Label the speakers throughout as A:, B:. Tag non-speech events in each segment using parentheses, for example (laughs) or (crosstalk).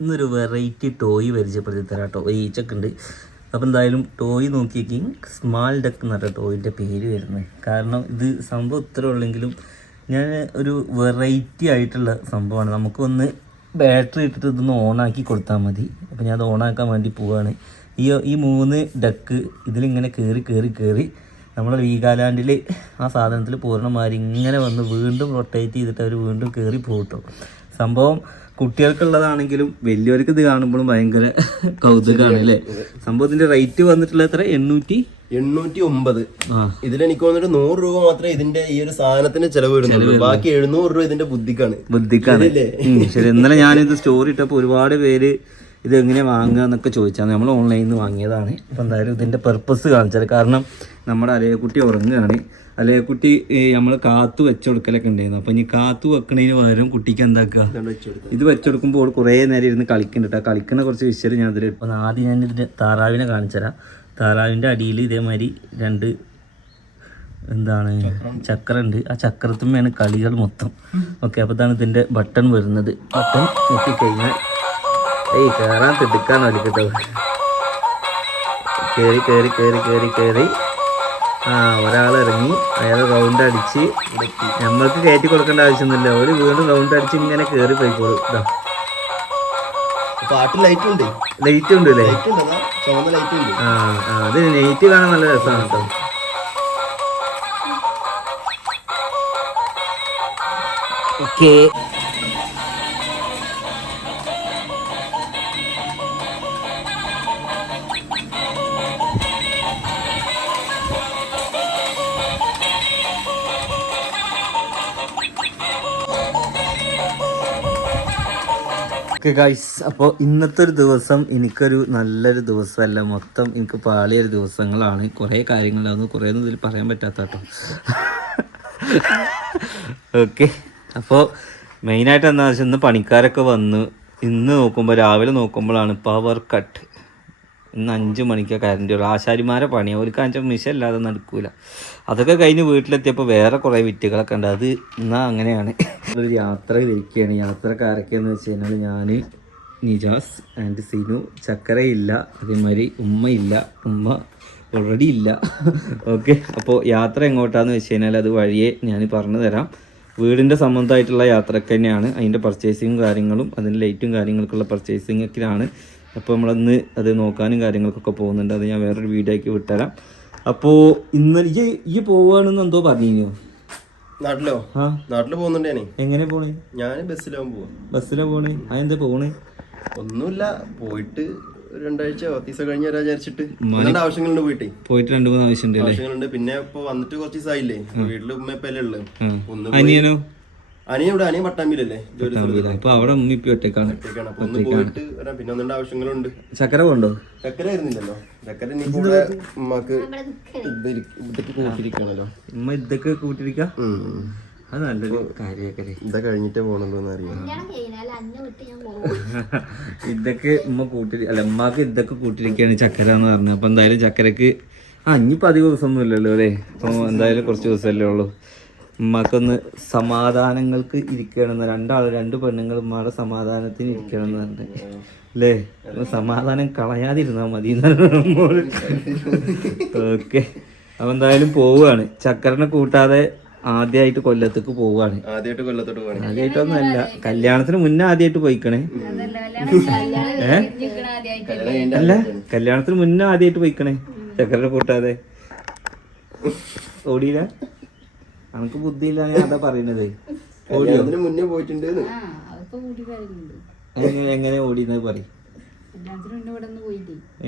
A: ഇന്നൊരു variety toy പരിചയപ്പെടുത്തി തരാം കേട്ടോ ഈച്ചൊക്കെ ഉണ്ട് അപ്പോൾ എന്തായാലും ടോയ് നോക്കിയേക്കി. സ്മാൾ ഡക്ക് എന്ന് പറഞ്ഞ ടോയിന്റെ പേര് വരുന്നത് കാരണം ഇത് സംഭവം ഇത്ര ഉള്ളെങ്കിലും ഞാൻ ഒരു വെറൈറ്റി ആയിട്ടുള്ള സംഭവമാണ്. നമുക്കൊന്ന് ബാറ്ററി ഇട്ടിട്ട് ഇതൊന്ന് ഓണാക്കി കൊടുത്താൽ മതി. അപ്പോൾ ഞാൻ അത് ഓണാക്കാൻ വേണ്ടി പോവുകയാണ് ഈ ഈ മൂന്ന് ഡക്ക് ഇതിലിങ്ങനെ കയറി കയറി കയറി നമ്മൾ വീഗാലാൻഡിൽ ആ സാധനത്തിൽ പൂർണമാരി ഇങ്ങനെ വന്ന് വീണ്ടും റൊട്ടേറ്റ് ചെയ്തിട്ട് അവർ വീണ്ടും കയറി പോകട്ടോ സംഭവം കുട്ടികൾക്കുള്ളതാണെങ്കിലും വലിയവർക്ക് ഇത് കാണുമ്പോഴും ഭയങ്കര കൗതുകമാണ് അല്ലേ സംഭവത്തിന്റെ റേറ്റ് വന്നിട്ടുള്ള എത്ര? എണ്ണൂറ്റി?
B: എണ്ണൂറ്റി ഒമ്പത് എനിക്ക് വന്നിട്ട് നൂറ് രൂപ മാത്രമേ ഇതിന്റെ ഈ ഒരു സാധനത്തിന് ചെലവ് വരുന്നുള്ളൂ ബാക്കി എഴുന്നൂറ് രൂപ ഇതിന്റെ ബുദ്ധിക്കാണ്.
A: ബുദ്ധിക്കാണ്. ശരി. ഇന്നലെ ഞാനിത് സ്റ്റോറി ഇട്ടപ്പോൾ ഒരുപാട് പേര് ഇത് എങ്ങനെ വാങ്ങുക എന്നൊക്കെ ചോദിച്ചാൽ നമ്മൾ ഓൺലൈനിൽ നിന്ന് വാങ്ങിയതാണ്. അപ്പം എന്തായാലും ഇതിന്റെ പെർപ്പസ് കാണിച്ചത് കാരണം നമ്മുടെ അലയക്കുട്ടി ഉറങ്ങുകയാണ്. അലയക്കുട്ടി നമ്മൾ കാത്തു വെച്ചുകൊടുക്കലൊക്കെ ഉണ്ടായിരുന്നു. അപ്പം ഇനി കാത്തു വെക്കണതിന് പകരം കുട്ടിക്ക് എന്താക്കുക ഇത് വെച്ചെടുക്കുമ്പോൾ കുറേ നേരം ഇരുന്ന് കളിക്കുന്നുണ്ട് കേട്ടോ കളിക്കുന്ന കുറച്ച് വിഷയം ഞാൻ അതിൽ ഇപ്പം ആദ്യം ഞാൻ ഇതിന്റെ താറാവിനെ കാണിച്ചുതരാം താറാവിന്റെ അടിയിൽ ഇതേമാതിരി രണ്ട് എന്താണ്? ചക്രമുണ്ട് ആ ചക്രത്തുമ്മയാണ് കളികൾ മൊത്തം. ഓക്കെ അപ്പോൾ ഇതാണ് ഇതിന്റെ ബട്ടൺ വരുന്നത്. ബട്ടൺ നോക്കിക്കഴിഞ്ഞാൽ ഏയ് കയറാൻ തിടുക്കാൻ വലിക്കട്ടോ കയറി കയറി കയറി കയറി കയറി ആ ഒരാൾ ഇറങ്ങി അയാൾ റൗണ്ട് അടിച്ച് നമ്മൾക്ക് കയറ്റി കൊടുക്കേണ്ട ആവശ്യമൊന്നുമില്ല. ഒരു വീണ്ടും റൗണ്ട് അടിച്ച് ഇങ്ങനെ കയറി പോയിക്കോളൂ. ഇതാ
B: പാട്ട് ലൈറ്റ് ഉണ്ട്
A: ലൈറ്റ് ഉണ്ട് അല്ലേ?
B: ലൈറ്റ് ഉണ്ട് അതാ ചുവന്ന ലൈറ്റ് ഉണ്ട്
A: ആ ആ അത് നെയ്റ്റ് കാണാൻ നല്ല രസമാണ് കേട്ടോ. ഓക്കേ. ഓക്കെ ഗൈസ് അപ്പോൾ ഇന്നത്തെ ഒരു ദിവസം എനിക്കൊരു നല്ലൊരു ദിവസമല്ല. മൊത്തം എനിക്ക് പാളിയൊരു ദിവസങ്ങളാണ്. കുറേ കാര്യങ്ങളാണ്. കുറേ ഒന്നും ഇതിൽ പറയാൻ പറ്റാത്ത കേട്ടോ ഓക്കെ അപ്പോൾ മെയിനായിട്ട് എന്താണെന്ന് വെച്ചാൽ ഇന്ന് പണിക്കാരൊക്കെ വന്ന് ഇന്ന് നോക്കുമ്പോൾ രാവിലെ നോക്കുമ്പോഴാണ് പവർ കട്ട് ഇന്ന് അഞ്ച് മണിക്ക് കറണ്ട് വരും ആശാരിമാരെ പണി അവർക്ക് അഞ്ച മിഷൻ ഇല്ലാതെ നടക്കൂല. അതൊക്കെ കഴിഞ്ഞ് വീട്ടിലെത്തിയപ്പോൾ വേറെ കുറേ വിറ്റുകളൊക്കെ ഉണ്ട്. അത് എന്നാൽ അങ്ങനെയാണ്. ഒരു യാത്ര ഇരിക്കുകയാണ് യാത്രക്കാരൊക്കെ എന്ന് വെച്ച് കഴിഞ്ഞാൽ ഞാൻ നിജാസ് ആൻഡ് സിനു. ചക്കരയില്ല. അതേമാതിരി ഉമ്മയില്ല. ഉമ്മ ഓൾറെഡി ഇല്ല. ഓക്കെ. അപ്പോൾ യാത്ര എങ്ങോട്ടാന്ന് വെച്ച് കഴിഞ്ഞാൽ അത് വഴിയെ ഞാൻ പറഞ്ഞു തരാം. വീടിന്റെ സംബന്ധമായിട്ടുള്ള യാത്രയൊക്കെ തന്നെയാണ്. അതിന്റെ പർച്ചേസിങ് കാര്യങ്ങളും അതിന്റെ ലൈറ്റും കാര്യങ്ങൾക്കുള്ള പർച്ചേസിങ് ഒക്കെയാണ്. അപ്പോൾ നമ്മളന്ന് അത് നോക്കാനും കാര്യങ്ങൾക്കൊക്കെ പോകുന്നുണ്ട്. അത് ഞാൻ വേറൊരു വീഡിയോ ആക്കി വിട്ടുതരാം അപ്പോൾ ഇന്ന് ഈ ഈ പോവുകയാണെന്ന് എന്തോ പറഞ്ഞു
B: നാട്ടിലോ?
A: ആ.
B: നാട്ടിൽ പോകുന്നുണ്ടേനെ
A: എങ്ങനെ പോണേ?
B: ഞാൻ ബസ്സിലാവും പോവാ.
A: ബസ്സിലാ പോണേ? അതെന്താ പോണേ?
B: ഒന്നുമില്ല. പോയിട്ട് രണ്ടാഴ്ച ദിവസം കഴിഞ്ഞ് വരാൻ വിചാരിച്ചിട്ട്. രണ്ട് ആവശ്യങ്ങളുണ്ട് പോയിട്ടേ.
A: പോയിട്ട് രണ്ട് മൂന്ന് ആവശ്യം
B: ആവശ്യങ്ങളുണ്ട്. പിന്നെ ഇപ്പൊ വന്നിട്ട് കുറച്ച് ദിവസമായില്ലേ വീട്ടിൽ ഉമ്മ ഇപ്പല്ലേ ഉള്ളത് ഒന്ന്
A: അനിയനോ?
B: അനിയൻ ഇവിടെ അനിയൻ പട്ടാമ്പിയിലല്ലേ? ജോലി
A: ഇപ്പൊ അവിടെ ഉമ്മി ഇപ്പൊ ഒറ്റക്കാണ്
B: സ്ഥലത്തേക്കാണ് അപ്പൊ ഒന്ന് പോയിട്ട് വരാം. പിന്നെ ഒന്നുണ്ട് ആവശ്യങ്ങളുണ്ട്.
A: ചക്കര പോണ്ടോ
B: ചക്കര ആയിരുന്നില്ലല്ലോ ചക്കര ഇനിയിപ്പോ കൂടെ ഉമ്മക്ക് ഇതൊക്കെ കൂട്ടിരിക്കണല്ലോ
A: ഉമ്മ ഇതൊക്കെ കൂട്ടിരിക്ക അത് നല്ലൊരു കാര്യമൊക്കെ
B: ഇതാ കഴിഞ്ഞിട്ടേ പോണല്ലോ എന്ന് അറിയാം. (laughs)
A: ഇതൊക്കെ ഉമ്മ കൂട്ടി അല്ല ഉമ്മക്ക് ഇതൊക്കെ കൂട്ടിരിക്കുകയാണ് ചക്കര എന്ന് പറഞ്ഞത്. അപ്പൊ എന്തായാലും ചക്കരക്ക് ആ ഇനിയിപ്പോ അധികം ദിവസമൊന്നും ഇല്ലല്ലോ അല്ലേ? അപ്പൊ എന്തായാലും കുറച്ച് ദിവസമല്ലേ ഉള്ളൂ. ഉമ്മാക്കൊന്ന് സമാധാനങ്ങൾക്ക് ഇരിക്കണമെന്ന് രണ്ടാൾ രണ്ട് പെണ്ണുങ്ങൾ ഉമ്മയുടെ സമാധാനത്തിന് ഇരിക്കണമെന്ന് പറഞ്ഞു. അല്ലേ സമാധാനം കളയാതിരുന്നാ മതി ഓക്കെ. അപ്പൊ എന്തായാലും പോവുകയാണ്. ചക്കരനെ കൂട്ടാതെ ആദ്യമായിട്ട് കൊല്ലത്തേക്ക് പോവുകയാണ്.
B: ആദ്യമായിട്ട് കൊല്ലത്തോട്ട് പോവാണ്.
A: ആദ്യമായിട്ടൊന്നല്ല കല്യാണത്തിന് മുന്നേ ആദ്യമായിട്ട് പോയിക്കണേ. ഏ? അല്ല കല്യാണത്തിന് മുന്നേ ആദ്യമായിട്ട് പോയിക്കണേ. ചക്കരനെ കൂട്ടാതെ. ഓടിയില്ല? അനക്ക് ബുദ്ധിയില്ല ഞാൻ അതാ പറയണത്. ഓടിയോ?
B: അതിന് മുന്നേ പോയിട്ടുണ്ട്
A: എങ്ങനെ എങ്ങനെ ഓടിയെന്നത് പറയും.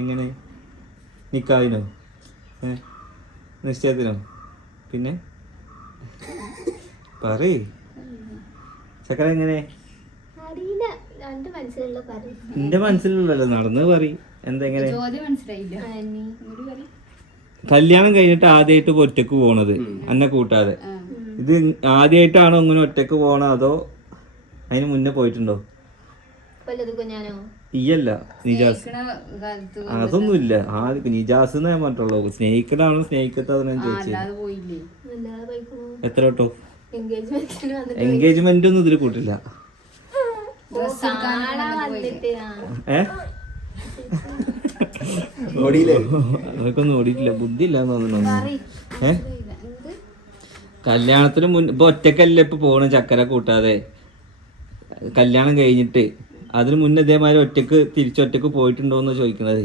A: എങ്ങനെ? നിക്കാവിനോ ഏ നിശ്ചയത്തിനോ? പിന്നെ? പറയ്. ചക്കര എങ്ങനെ?
C: അറിയില്ല. രണ്ട് മനസ്സിലുള്ള പറയും.
A: എന്റെ മനസ്സിലുള്ളല്ലോ നടന്ന് പറയും. എന്താ
C: ഇങ്ങോട്ട്.
A: കല്യാണം കഴിഞ്ഞിട്ട് ആദ്യമായിട്ട് ഒറ്റയ്ക്ക് പോണത് എന്നെ കൂട്ടാതെ. ഇത് ആദ്യമായിട്ടാണോ ഇങ്ങനെ ഒറ്റയ്ക്ക് പോണ അതോ അതിന് മുന്നേ പോയിട്ടുണ്ടോ? ഈയല്ല നിജാസ്. അതൊന്നുമില്ല ആദ്യം നിജാസ് എന്നേ പറഞ്ഞിട്ടുള്ളൂ. സ്നേഹിക്കണാണോ സ്നേഹിക്കത്തോ ഞാൻ ചോദിച്ചത് എത്ര കേട്ടോ എൻഗേജ്മെന്റ് ഒന്നും ഇതിൽ കൂട്ടില്ല.
C: കാണാൻ വന്നിട്ട് ആ.
A: ഏ?
B: ഓടിയില്ലേ?
A: അതൊക്കൊന്നും ഓടിയിട്ടില്ല. ബുദ്ധി ഇല്ലാന്ന് തോന്നുന്നു ഏ?
C: എന്ത്?
A: കല്യാണത്തിന് മുൻ ഇപ്പൊ ഒറ്റക്കല്ലേ ഇപ്പൊ പോണ ചക്കര കൂട്ടാതെ. കല്യാണം കഴിഞ്ഞിട്ട്. അതിന് മുന്നേ ഇതേമാതിരി ഒറ്റയ്ക്ക് തിരിച്ചൊറ്റക്ക് പോയിട്ടുണ്ടോന്ന് ചോദിക്കണത്?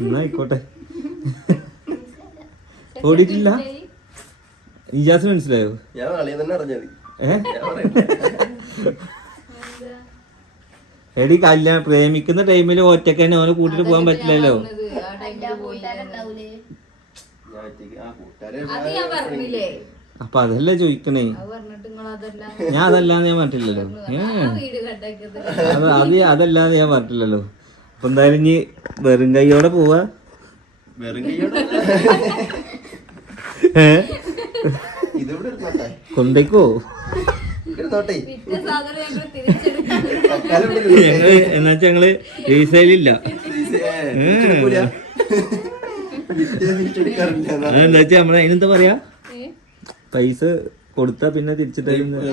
A: എന്നാ ആയിക്കോട്ടെ. ഓടിയിട്ടില്ല? ഇജാസ് മനസ്സിലായോ. എടി കല്യാണം പ്രേമിക്കുന്ന ടൈമിൽ ഒറ്റക്കന്നെ ഓനെ കൂട്ടിട്ട് പോകാൻ പറ്റില്ലല്ലോ. അപ്പൊ അതല്ലേ ചോദിക്കണേ?
D: അത് പറഞ്ഞിട്ട് നിങ്ങൾ അതെല്ലാം.
A: ഞാൻ അതല്ലാന്ന് ഞാൻ
D: പറഞ്ഞില്ലല്ലോ
A: അത് അത് അതല്ലാന്ന് ഞാൻ പറഞ്ഞില്ലല്ലോ അപ്പൊ എന്തായാലും ഇനി വെറും കൈയോടെ പോവാ.
B: വെറും കൈയോടെ
A: കൊണ്ടേക്കോ? എന്നാ എന്നുവെച്ചാ ഞങ്ങൾ റീസെയിലില്ല
B: ഏ, തിരിച്ചെടുക്കൂല. വിറ്റ് തിരിച്ചെടുക്കാറില്ല എന്നാ.
A: അതെന്താ വെച്ചാ നമ്മൾ അതിനെന്താ പറയാ പൈസ കൊടുത്താ പിന്നെ
B: തിരിച്ചു.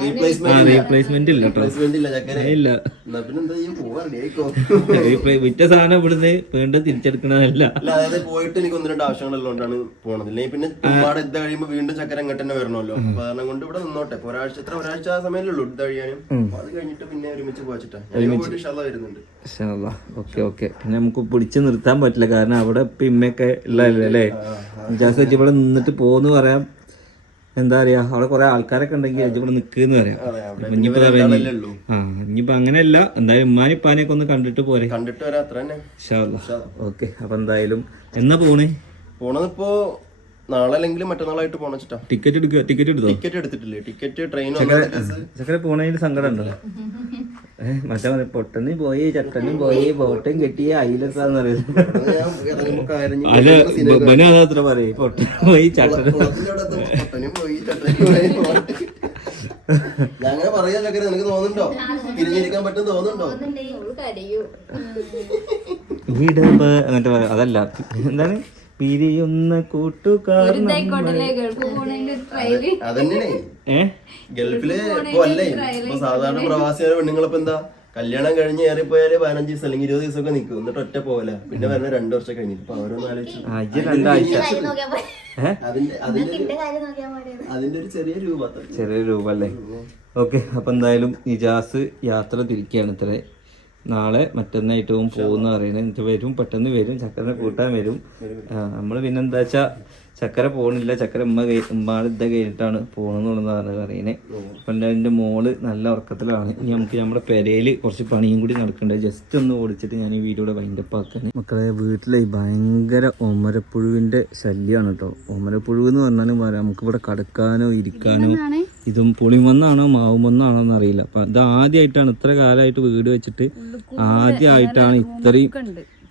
A: റീപ്ലേസ്മെന്റ് ഇല്ല. കേട്ടോ വിറ്റ സാധനം ഇവിടുന്ന് വീണ്ടും തിരിച്ചെടുക്കണതല്ല.
B: അല്ല അതായത് പോയിട്ട് എനിക്ക് ഒന്ന് രണ്ട് ആവശ്യങ്ങളുള്ളതുകൊണ്ടാണ് പോണത്. ഇല്ലെങ്കിൽ പിന്നെ ഒരുപാട് ഇത് കഴിയുമ്പോ വീണ്ടും ചക്കര അങ്ങോട്ട് തന്നെ വരണമല്ലോ. അപ്പൊ കാരണം കൊണ്ട് ഇവിടെ നിന്നോട്ടെ. ഒരാഴ്ച എത്ര ഒരാഴ്ച ആ സമയമല്ലേ ഉള്ളൂ ഇത് കഴിയാനും. അത് കഴിഞ്ഞിട്ട് പിന്നെ ഒരുമിച്ച് പോയിട്ടാ വരുന്നുണ്ട്.
A: Okay okay. പിന്നെ നമുക്ക് പിടിച്ചു നിർത്താൻ പറ്റില്ല. കാരണം അവിടെ ഇപ്പൊ ഇമ്മയൊക്കെ ഉള്ളതല്ലേ? അല്ലേ ജാസ് ഇവിടെ നിന്നിട്ട് പോന്ന് പറയാം എന്താ പറയാ അവിടെ കുറെ ആൾക്കാരൊക്കെ ഉണ്ടെങ്കിൽ ഇവിടെ നിൽക്കുന്ന് പറയാം. ആ ഇനിയിപ്പോ അങ്ങനെയല്ല എന്തായാലും ഉമ്മാനി ഇപ്പാനെയൊക്കെ ഒന്ന് കണ്ടിട്ട് പോരെ.
B: കണ്ടിട്ട് വരാം അത്ര തന്നെ.
A: ഓക്കെ അപ്പൊ എന്തായാലും എന്നാ പോണേ?
B: പോണതിപ്പോ നാളെ അല്ലെങ്കിൽ മറ്റന്നാളായിട്ട് പോണച്ചിട്ടാ
A: ടിക്കറ്റ് എടുക്കുക ടിക്കറ്റ് എടുത്തോ?
B: ടിക്കറ്റ് എടുത്തിട്ടില്ലേ? ടിക്കറ്റ് ട്രെയിൻ
A: ചക്കര പോണതിന് സങ്കടം ഉണ്ടോ? ഏഹ് മറ്റേ പറയും പൊട്ടനും പോയി ചട്ടനും പോയി ബോട്ടും കെട്ടി അയിലെത്താന്ന് പറയുന്നത് അല്ല പറയും പൊട്ടനും പോയി ചട്ടനും
B: പൊട്ടനും പറയാൻ പറയാ ചക്കര നിനക്ക് തോന്നുന്നുണ്ടോ? തിരിഞ്ഞിരിക്കാൻ പറ്റും തോന്നുന്നുണ്ടോ?
A: വീട് എന്നിട്ട് പറയാം അതല്ല. എന്താണ്? പിരിയുന്ന
B: കൂട്ടുകാരൻ
A: അതന്നെ
B: ഗൾഫിൽ ഇപ്പൊ അല്ലേ? ഇപ്പൊ സാധാരണ പ്രവാസികളെ പെണ്ണുങ്ങളപ്പോ എന്താ? കല്യാണം കഴിഞ്ഞ് ഏറിപ്പോയാൽ പതിനഞ്ച് ദിവസം അല്ലെങ്കിൽ ഇരുപത് ദിവസമൊക്കെ നിൽക്കും എന്നിട്ട് ഒറ്റ പോവല. പിന്നെ വരുന്ന രണ്ടു വർഷം കഴിഞ്ഞിട്ട് അപ്പൊ അവരൊന്നും ആലോചിച്ചു അതിന്റെ ഒരു ചെറിയ രൂപ
A: ചെറിയ രൂപ അല്ലേ ഓക്കെ അപ്പൊ എന്തായാലും നിജാസ് യാത്ര തിരിക്കുകയാണ് ഇത്രേ. നാളെ മറ്റന്നായിട്ടും പോകുന്ന പറയുന്നത്. എന്നിട്ട് വരും പെട്ടെന്ന് വരും ചക്കരനെ കൂട്ടാൻ വരും. നമ്മൾ നമ്മൾ പിന്നെ എന്താ വെച്ചാ ചക്കര പോണില്ല. ചക്കര ഉമ്മ ഉമ്മാടെ ഇത കഴിഞ്ഞിട്ടാണ് പോണെന്നുള്ളതാണ് പറയുന്നത് അപ്പൊ എന്റെ മോൾ നല്ല ഉറക്കത്തിലാണ്. ഇനി നമുക്ക് നമ്മുടെ പെരയിൽ കുറച്ച് പണിയും കൂടി നടക്കണ്ടേ. ജസ്റ്റ് ഒന്ന് ഓടിച്ചിട്ട് ഞാൻ ഈ വീഡിയോയുടെ വൈൻഡപ്പാക്കാൻ മക്കളെ വീട്ടിലെ ഭയങ്കര ഒമരപ്പുഴുവിന്റെ ശല്യമാണ് കേട്ടോ ഒമരപ്പുഴു എന്ന് പറഞ്ഞാലും പറയാം നമുക്ക് ഇവിടെ കടക്കാനോ ഇരിക്കാനോ ഇതും പുളിമണ്ണാണോ മാവുമണ്ണാണോ എന്നറിയില്ല. അപ്പൊ ഇത് ആദ്യമായിട്ടാണ് ഇത്ര കാലമായിട്ട് വീട് വെച്ചിട്ട് ആദ്യമായിട്ടാണ് ഇത്രയും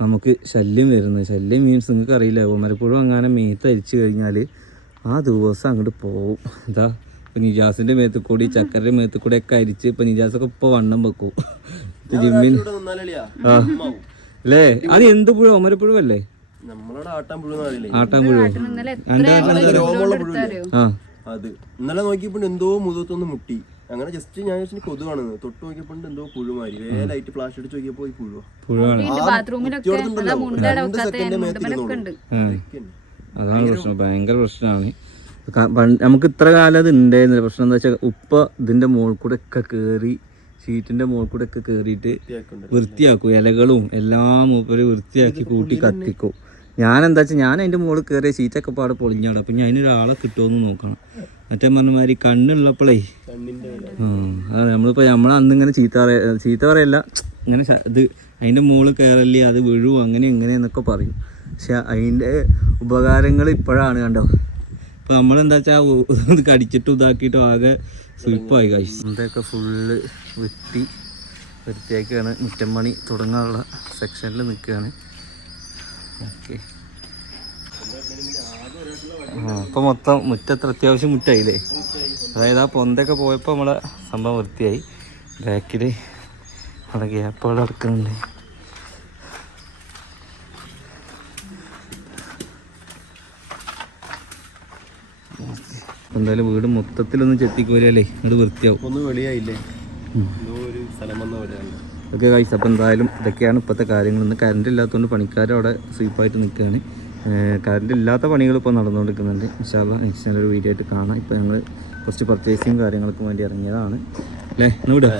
A: നമുക്ക് ശല്യം വരുന്നത്. ശല്യം മീൻസ് നിങ്ങൾക്ക് അറിയില്ല. ഒമരപ്പുഴ അങ്ങനെ മീത്ത് അരിച്ചു കഴിഞ്ഞാൽ ആ ദിവസം അങ്ങോട്ട് പോവും. എന്താ? ഇപ്പം നിജാസിന്റെ മേത്ത് കൂടി ചക്കരയുടെ മേത്ത് കൂടി ഒക്കെ അരിച്ച് ഇപ്പം നിജാസൊക്കെ ഇപ്പോൾ വണ്ണം വെക്കും.
B: ജിമ്മിൽ
A: ആ. അല്ലേ? അത് എന്ത് പുഴ? ഒമരപ്പുഴല്ലേ
B: അല്ലേ? ആട്ടാൻ പുഴുന്ന് അറിയില്ലേ
A: ആട്ടാൻ പുഴ. എന്റെ
B: രോമുള്ള പുഴുല്ലേ
A: ആ.
B: അത്. ഇന്നലെ നോക്കിയപ്പോൾ എന്തോ മുഖത്തൊന്ന് മുട്ടി. അങ്ങനെ ജസ്റ്റ് ഞാൻ വിചാരിച്ചു കൊതുകാണെന്ന് തൊട്ട് നോക്കിയപ്പോൾ എന്തോ പുഴുമാരി വേലായിട്ട് ഫ്ലാഷ് അടിച്ച് നോക്കിയപ്പോ ഈ പുഴുവാ
A: അതാണ് പ്രശ്നം. ഭയങ്കര പ്രശ്നമാണ്. നമുക്ക് ഇത്ര കാലം അത് ഉണ്ടായിരുന്നില്ല പ്രശ്നം എന്താ വെച്ചാൽ ഉപ്പ ഇതിന്റെ മുകളിൽ കൂടെ ഒക്കെ കയറി ഷീറ്റിന്റെ മുകളിൽ കൂടെ ഒക്കെ കയറിയിട്ട് വൃത്തിയാക്കും. ഇലകളും എല്ലാം മൂപ്പര് വൃത്തിയാക്കി കൂട്ടി കത്തിക്കും. ഞാൻ എന്താ വെച്ചാൽ ഞാൻ അതിന്റെ മുകളിൽ കയറിയ സീറ്റൊക്കെ പാടെ പൊളിഞ്ഞാണ് അപ്പം ഞാൻ അതിനൊരാളെ കിട്ടുമെന്ന് നോക്കണം. മറ്റേ കണ്ണുള്ളപ്പോഴേ
B: കണ്ണിന്റെ
A: ആ അതെ നമ്മളിപ്പോൾ നമ്മൾ അന്ന് ഇങ്ങനെ ചീത്ത പറയ ചീത്ത പറയല്ല. ഇങ്ങനെ ഇത് അതിന്റെ മുകളിൽ കയറല്ലേ അത് വിഴു അങ്ങനെ എങ്ങനെയെന്നൊക്കെ പറയും. പക്ഷെ അതിന്റെ ഉപകാരങ്ങൾ ഇപ്പോഴാണ് കണ്ടോ? ഇപ്പം നമ്മളെന്താ വെച്ചാൽ കടിച്ചിട്ടും ഇതാക്കിയിട്ടും ആകെ സ്ലിപ്പായി കഴിച്ചു ഇതൊക്കെ ഫുള്ള് വെട്ടി വൃത്തിയാക്കിയാണ് മുറ്റമ്പണി തുടങ്ങാനുള്ള സെക്ഷനിൽ നിൽക്കുകയാണ്. ഓക്കെ. അപ്പം മൊത്തം മുറ്റത്ര അത്യാവശ്യം മുറ്റായില്ലേ? അതായത് ആ പൊന്തൊക്കെ പോയപ്പോൾ നമ്മളെ സംഭവം വൃത്തിയായി. ബാക്കിൽ അവിടെ ഗ്യാപ്പുകൾ അടക്കുന്നുണ്ട് എന്തായാലും വീട് മൊത്തത്തിലൊന്നും ചെത്തിക്കോലല്ലേ ഇങ്ങോട്ട് വൃത്തിയാവും.
B: ഒന്ന് വെളിയായില്ലേ?
A: ഓക്കെ കൈസ് അപ്പോൾ എന്തായാലും ഇതൊക്കെയാണ് ഇപ്പോഴത്തെ കാര്യങ്ങൾ ഇന്ന് കറണ്ട് ഇല്ലാത്തതുകൊണ്ട് പണിക്കാരവിടെ സ്വീപ്പായിട്ട് നിൽക്കുകയാണ് കറണ്ട് ഇല്ലാത്ത പണികൾ ഇപ്പോൾ നടന്നുകൊണ്ടിരിക്കുന്നുണ്ട് ഇൻഷാല്ല നെക്സ്റ്റ് നല്ലൊരു വീഡിയോ ആയിട്ട് കാണാം. ഇപ്പോൾ ഞങ്ങൾ കുറച്ച് പർച്ചേസിങ് കാര്യങ്ങൾക്കും വേണ്ടി ഇറങ്ങിയതാണ്. അല്ലേ? ഒന്ന് വിടുക